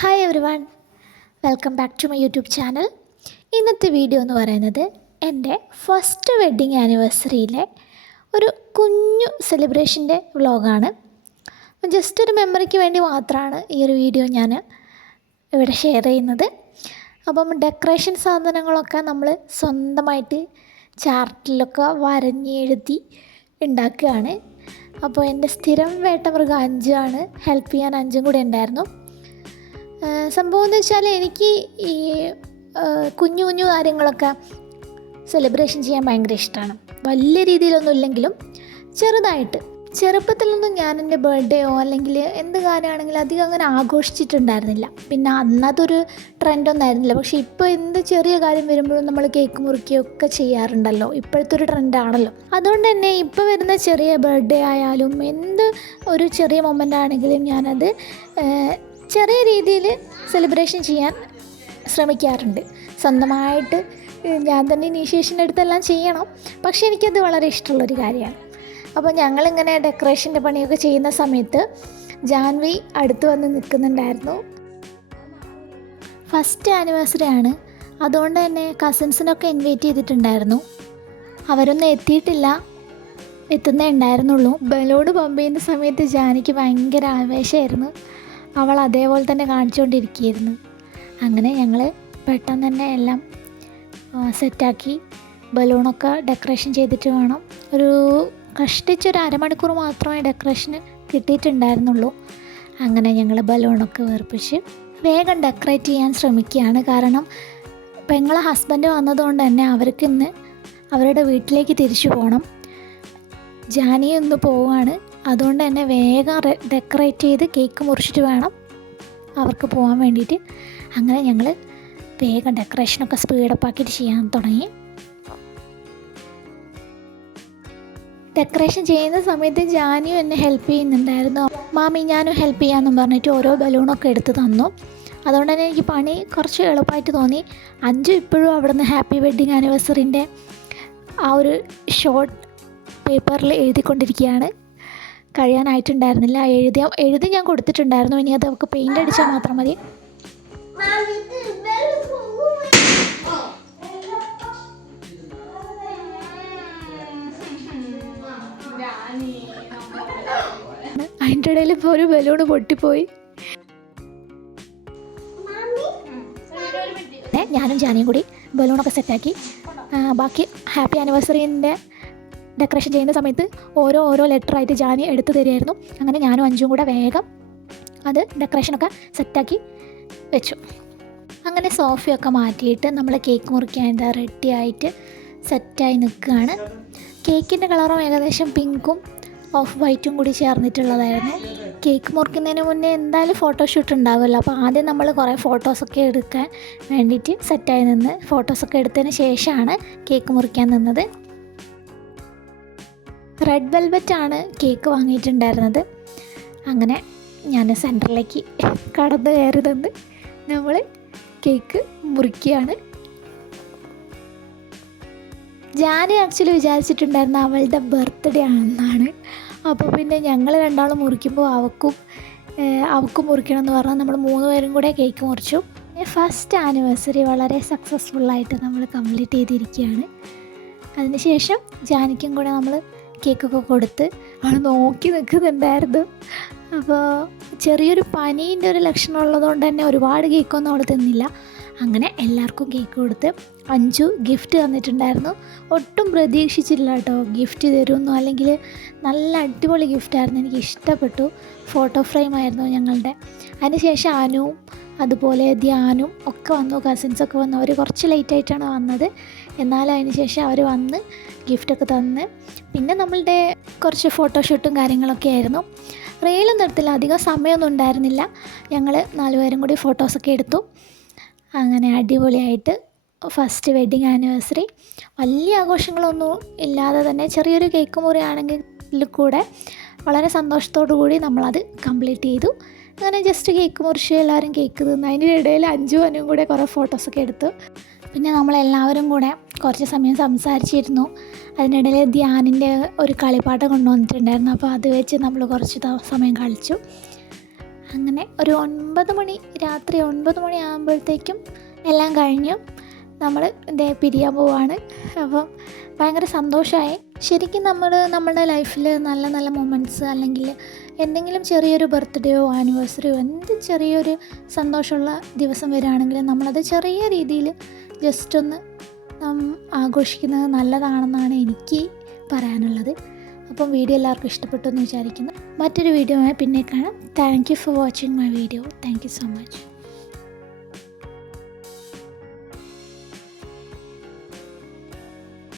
Hi everyone, welcome back to my YouTube channel. ഇന്നത്തെ video എന്ന് പറയുന്നത് എൻ്റെ ഫസ്റ്റ് വെഡ്ഡിങ് ആനിവേഴ്സറിയിലെ ഒരു കുഞ്ഞു സെലിബ്രേഷൻ്റെ വ്ളോഗാണ്. ജസ്റ്റ് ഒരു മെമ്മറിക്ക് വേണ്ടി മാത്രമാണ് ഈ ഒരു വീഡിയോ ഞാൻ ഇവിടെ ഷെയർ ചെയ്യുന്നത്. അപ്പം ഡെക്കറേഷൻ സാധനങ്ങളൊക്കെ നമ്മൾ സ്വന്തമായിട്ട് ചാർട്ടിലൊക്കെ വരഞ്ഞെഴുതി ഉണ്ടാക്കുകയാണ്. അപ്പോൾ എൻ്റെ സ്ഥിരം വേട്ടമൃഗം അഞ്ചാണ്, ഹെൽപ്പ് ചെയ്യാൻ അഞ്ചും കൂടെ ഉണ്ടായിരുന്നു. സംഭവം എന്ന് വെച്ചാൽ എനിക്ക് ഈ കുഞ്ഞു കുഞ്ഞു കാര്യങ്ങളൊക്കെ സെലിബ്രേഷൻ ചെയ്യാൻ ഭയങ്കര ഇഷ്ടമാണ്. വലിയ രീതിയിലൊന്നും ഇല്ലെങ്കിലും ചെറുതായിട്ട്. ചെറുപ്പത്തിലൊന്നും ഞാൻ എൻ്റെ ബർത്ത്ഡേയോ അല്ലെങ്കിൽ എന്ത് കാര്യമാണെങ്കിലും അധികം അങ്ങനെ ആഘോഷിച്ചിട്ടുണ്ടായിരുന്നില്ല. പിന്നെ അന്നതൊരു ട്രെൻഡൊന്നും ആയിരുന്നില്ല. പക്ഷേ ഇപ്പോൾ എന്ത് ചെറിയ കാര്യം വരുമ്പോഴും നമ്മൾ കേക്ക് മുറിക്കുകയൊക്കെ ചെയ്യാറുണ്ടല്ലോ. ഇപ്പോഴത്തെ ഒരു ട്രെൻഡാണല്ലോ. അതുകൊണ്ട് തന്നെ ഇപ്പോൾ വരുന്ന ചെറിയ ബർത്ത്ഡേ ആയാലും എന്ത് ഒരു ചെറിയ മൊമെൻ്റ് ആണെങ്കിലും ഞാനത് ചെറിയ രീതിയിൽ സെലിബ്രേഷൻ ചെയ്യാൻ ശ്രമിക്കാറുണ്ട്. സ്വന്തമായിട്ട് ഞാൻ തന്നെ ഇനീഷ്യേഷൻ എടുത്തെല്ലാം ചെയ്യണം. പക്ഷേ എനിക്കത് വളരെ ഇഷ്ടമുള്ളൊരു കാര്യമാണ്. അപ്പോൾ ഞങ്ങളിങ്ങനെ ഡെക്കറേഷൻ്റെ പണിയൊക്കെ ചെയ്യുന്ന സമയത്ത് ജാൻവി അടുത്ത് വന്ന് നിൽക്കുന്നുണ്ടായിരുന്നു. ഫസ്റ്റ് ആനിവേഴ്സറി ആണ്, അതുകൊണ്ട് തന്നെ കസിൻസിനൊക്കെ ഇൻവൈറ്റ് ചെയ്തിട്ടുണ്ടായിരുന്നു. അവരൊന്നും എത്തിയിട്ടില്ല, എത്തുന്നേ ഉണ്ടായിരുന്നുള്ളൂ. ബലൂൺ പമ്പ് ചെയ്യുന്ന സമയത്ത് ജാനിക്ക് ഭയങ്കര ആവേശമായിരുന്നു. അവൾ അതേപോലെ തന്നെ കാണിച്ചുകൊണ്ടിരിക്കുകയായിരുന്നു. അങ്ങനെ ഞങ്ങൾ പെട്ടെന്ന് തന്നെ എല്ലാം സെറ്റാക്കി ബലൂണൊക്കെ ഡെക്കറേഷൻ ചെയ്തിട്ട് വേണം. ഒരു കഷ്ടിച്ചൊരു അരമണിക്കൂർ മാത്രമേ ഡെക്കറേഷന് കിട്ടിയിട്ടുണ്ടായിരുന്നുള്ളൂ. അങ്ങനെ ഞങ്ങൾ ബലൂണൊക്കെ വേർപ്പിച്ച് വേഗം ഡെക്കറേറ്റ് ചെയ്യാൻ ശ്രമിക്കുകയാണ്. കാരണം പെങ്ങളെ ഹസ്ബൻഡ് വന്നതുകൊണ്ട് തന്നെ അവർക്ക് ഇന്ന് അവരുടെ വീട്ടിലേക്ക് തിരിച്ചു പോകണം. ജാനി ഒന്ന് പോവുകയാണ്. അതുകൊണ്ട് തന്നെ വേഗം ഡെക്കറേറ്റ് ചെയ്ത് കേക്ക് മുറിച്ചിട്ട് വേണം അവർക്ക് പോകാൻ വേണ്ടിയിട്ട്. അങ്ങനെ ഞങ്ങൾ വേഗം ഡെക്കറേഷനൊക്കെ സ്പീഡപ്പ് ആക്കിയിട്ട് ചെയ്യാൻ തുടങ്ങി. ഡെക്കറേഷൻ ചെയ്യുന്ന സമയത്ത് ജാനിയും എന്നെ ഹെൽപ്പ് ചെയ്യുന്നുണ്ടായിരുന്നു. മാമി ഞാനും ഹെൽപ്പ് ചെയ്യാമെന്നും പറഞ്ഞിട്ട് ഓരോ ബലൂണൊക്കെ എടുത്ത് തന്നു. അതുകൊണ്ട് തന്നെ എനിക്ക് പണി കുറച്ച് എളുപ്പമായിട്ട് തോന്നി. അഞ്ചു ഇപ്പോഴും അവിടെ നിന്ന് ഹാപ്പി വെഡ്ഡിങ് ആനിവേഴ്സറിൻ്റെ ആ ഒരു ഷോർട്ട് പേപ്പറിൽ എഴുതിക്കൊണ്ടിരിക്കുകയാണ്. കഴിയാനായിട്ടുണ്ടായിരുന്നില്ല. എഴുതി ഞാൻ കൊടുത്തിട്ടുണ്ടായിരുന്നു. ഇനി അത് അവൾക്ക് പെയിൻ്റ് അടിച്ചാൽ മാത്രം മതി. അതിൻ്റെ ഇടയിൽ ഇപ്പോൾ ഒരു ബലൂണ് പൊട്ടിപ്പോയി. ഞാനും ജാനിയും കൂടി ബലൂണൊക്കെ സെറ്റാക്കി ബാക്കി ഹാപ്പി ആനിവേഴ്സറീൻ്റെ ഡെക്കറേഷൻ ചെയ്യുന്ന സമയത്ത് ഓരോ ലെറ്ററായിട്ട് ജാനി എടുത്തു തരുമായിരുന്നു. അങ്ങനെ ഞാനും അഞ്ചും കൂടെ വേഗം അത് ഡെക്കറേഷനൊക്കെ സെറ്റാക്കി വെച്ചു. അങ്ങനെ സോഫയൊക്കെ മാറ്റിയിട്ട് നമ്മൾ കേക്ക് മുറിക്കാൻ റെഡി ആയിട്ട് സെറ്റായി നിൽക്കുകയാണ്. കേക്കിൻ്റെ കളറും ഏകദേശം പിങ്കും ഓഫ് വൈറ്റും കൂടി ചേർന്നിട്ടുള്ളതായിരുന്നു. കേക്ക് മുറിക്കുന്നതിന് മുന്നേ എന്തായാലും ഫോട്ടോഷൂട്ട് ഉണ്ടാകുമല്ലോ. അപ്പോൾ ആദ്യം നമ്മൾ കുറേ ഫോട്ടോസൊക്കെ എടുക്കാൻ വേണ്ടിയിട്ട് സെറ്റായി നിന്ന് ഫോട്ടോസൊക്കെ എടുത്തതിന് ശേഷമാണ് കേക്ക് മുറിക്കാൻ നിന്നത്. റെഡ് വെൽവെറ്റാണ് കേക്ക് വാങ്ങിയിട്ടുണ്ടായിരുന്നത്. അങ്ങനെ ഞാൻ സെൻറ്ററിലേക്ക് കടന്ന് കയറി തന്ന് നമ്മൾ കേക്ക് മുറിക്കുകയാണ്. ജാനി ആക്ച്വലി വിചാരിച്ചിട്ടുണ്ടായിരുന്ന അവളുടെ ബർത്ത്ഡേ ആണെന്നാണ്. അപ്പോൾ പിന്നെ ഞങ്ങൾ രണ്ടാളും മുറിക്കുമ്പോൾ അവൾക്കും മുറിക്കണം എന്ന് പറഞ്ഞാൽ നമ്മൾ 3 പേരും കൂടെ കേക്ക് മുറിച്ചു. ഫസ്റ്റ് ആനിവേഴ്സറി വളരെ സക്സസ്ഫുള്ളായിട്ട് നമ്മൾ കംപ്ലീറ്റ് ചെയ്തിരിക്കുകയാണ്. അതിനുശേഷം ജാനിക്കും കൂടെ നമ്മൾ കേക്കൊക്കെ കൊടുത്ത് അവൾ നോക്കി നിൽക്കുന്നുണ്ടായിരുന്നു. അപ്പോൾ ചെറിയൊരു പനീൻ്റെ ഒരു ലക്ഷണം ഉള്ളതുകൊണ്ട് തന്നെ ഒരുപാട് കേക്കൊന്നും അവൾ തിന്നില്ല. അങ്ങനെ എല്ലാവർക്കും കേക്ക് കൊടുത്ത് അഞ്ചു ഗിഫ്റ്റ് തന്നിട്ടുണ്ടായിരുന്നു. ഒട്ടും പ്രതീക്ഷിച്ചില്ല കേട്ടോ ഗിഫ്റ്റ് തരുമെന്നോ. അല്ലെങ്കിൽ നല്ല അടിപൊളി ഗിഫ്റ്റായിരുന്നു, എനിക്ക് ഇഷ്ടപ്പെട്ടു. ഫോട്ടോ ഫ്രെയിമായിരുന്നു ഞങ്ങളുടെ. അതിനുശേഷം അനുവും അതുപോലെ ധ്യാനും ഒക്കെ വന്നു, കസിൻസൊക്കെ വന്നു. അവർ കുറച്ച് ലേറ്റായിട്ടാണ് വന്നത്, എന്നാലും അതിന് ശേഷം അവർ വന്ന് ഗിഫ്റ്റൊക്കെ തന്ന്. പിന്നെ നമ്മളുടെ കുറച്ച് ഫോട്ടോഷൂട്ടും കാര്യങ്ങളൊക്കെ ആയിരുന്നു. റീലൊന്നും എടുത്തില്ല, അധികം സമയമൊന്നും ഉണ്ടായിരുന്നില്ല. ഞങ്ങൾ 4 പേരും കൂടി ഫോട്ടോസൊക്കെ എടുത്തു. അങ്ങനെ അടിപൊളിയായിട്ട് ഫസ്റ്റ് വെഡ്ഡിങ് ആനിവേഴ്സറി വലിയ ആഘോഷങ്ങളൊന്നും ഇല്ലാതെ തന്നെ ചെറിയൊരു കേക്ക് മുറിയാണെങ്കിൽ കൂടെ വളരെ സന്തോഷത്തോടു കൂടി നമ്മളത് കംപ്ലീറ്റ് ചെയ്തു. അങ്ങനെ ജസ്റ്റ് കേക്ക് മുറിച്ച് എല്ലാവരും കേക്ക് തിന്നു. അതിൻ്റെ ഇടയിൽ അഞ്ചും അനുവും കൂടെ കുറേ ഫോട്ടോസൊക്കെ എടുത്തു. പിന്നെ നമ്മളെല്ലാവരും കൂടെ കുറച്ച് സമയം സംസാരിച്ചിരുന്നു. അതിനിടയിൽ ധ്യാനിൻ്റെ ഒരു കളിപ്പാട്ടം കൊണ്ടുവന്നിട്ടുണ്ടായിരുന്നു. അപ്പോൾ അത് വെച്ച് നമ്മൾ കുറച്ച് സമയം കളിച്ചു. അങ്ങനെ ഒരു 9 മണി, രാത്രി 9 മണി ആകുമ്പോഴത്തേക്കും എല്ലാം കഴിഞ്ഞു. നമ്മൾ പിരിയാൻ പോവാണ്. അപ്പം ഭയങ്കര സന്തോഷമായി. ശരിക്കും നമ്മുടെ ലൈഫിൽ നല്ല നല്ല മൊമെൻറ്റ്സ്, അല്ലെങ്കിൽ എന്തെങ്കിലും ചെറിയൊരു ബർത്ത്ഡേയോ ആനിവേഴ്സറിയോ എന്ത് ചെറിയൊരു സന്തോഷമുള്ള ദിവസം വരികയാണെങ്കിൽ നമ്മളത് ചെറിയ രീതിയിൽ ജസ്റ്റ് ഒന്ന് ആഘോഷിക്കുന്നത് നല്ലതാണെന്നാണ് എനിക്ക് പറയാനുള്ളത്. അപ്പം വീഡിയോ എല്ലാവർക്കും ഇഷ്ടപ്പെട്ടു എന്ന് വിചാരിക്കുന്നു. മറ്റൊരു വീഡിയോയുമായി പിന്നെ കാണാം. Thank you for watching my video. Thank you so much.